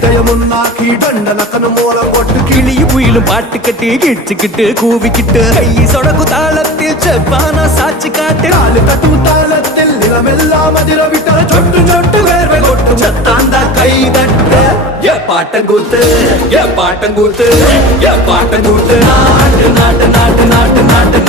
இதயமுன்னாக்கி தண்டனக்கனு மூலம் போட்டு கிளியும் குயிலும் பாட்டு கட்டி கிச்சுக்கிட்டு கூவிக்கிட்டு கை சொடக்கு தாளத்தில் செவ்வானா சாட்சி காட்டு காலு கட்டும் தாளத்தில் நிலமெல்லாம் அதிர விட்ட சொட்டு சொட்டு வேர்வை கொட்டும் சத்தாந்தா கை தட்டு ஏ பாட்டங்கூத்து ஏ பாட்டங்கூத்து ஏ பாட்டங்கூத்து நாட்டு நாட்டு நாட்டு நாட்டு நாட்டு